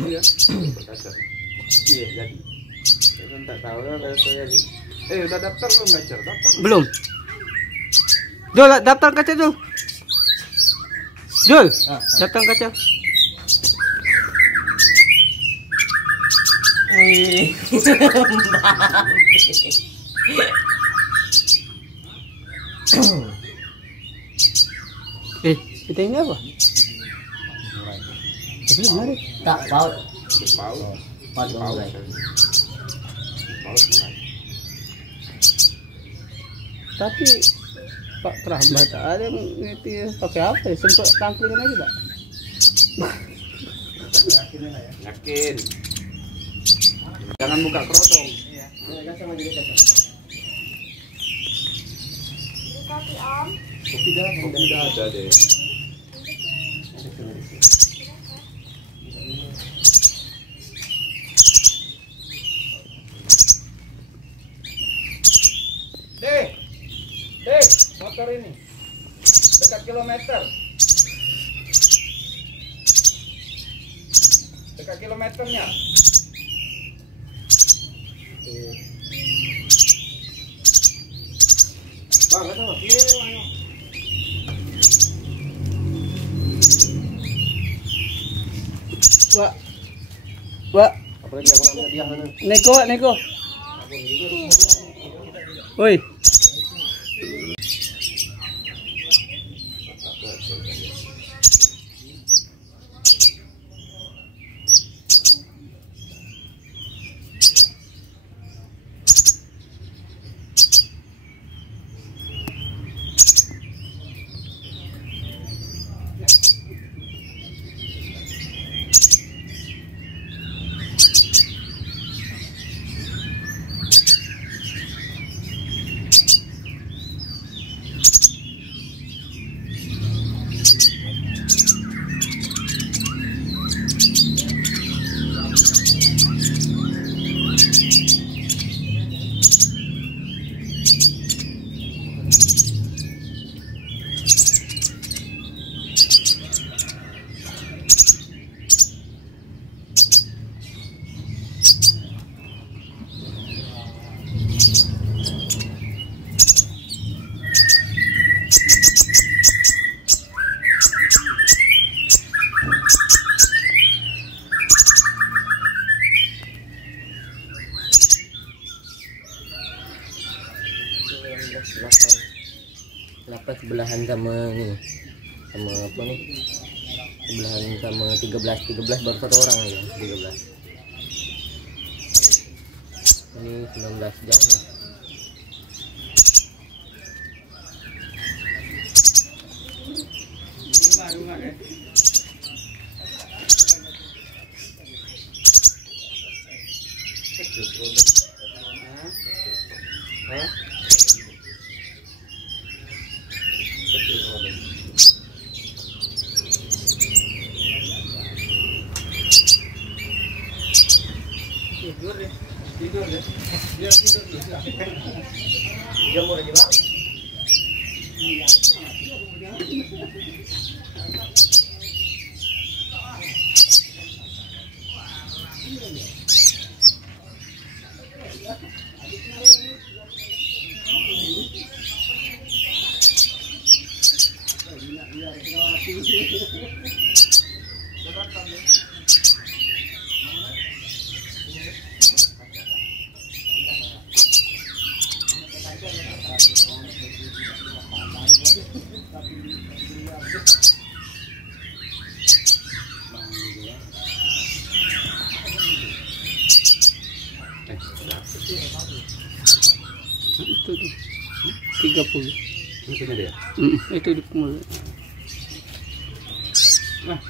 Iya. Berkaca. Iya jadi. Saya tak tahu lah kalau saya jadi. Udah daftar belum ngajar? Daftar. Belum. Jul, daftar kaca Jul. Jul, daftar kaca. Kita ini apa? Sebelum hari. Tak paut. Paut. Tapi Pak Keramat ada yang itu pakai apa ya? Sempat tangklingan aja tak? Yakin. Jangan buka kerodong. Iya. Kopi dah ada deh. Dek, motor ini dekat kilometer. Dekat kilometernya. Bang, kata apa? Wak. Apalagi aku nak dia mana? Neko. Woi. Kenapa sebelahan sama nih? Sama apa nih? Sebelahan sama 13 baru satu orang aja, 13. Ini 19 jam nih. Rumah kan? Tidur deh. Dia tidur deh. Dia mau lagi bang. Itu tuh 30. Itu dia. Itu di mulut. Nah.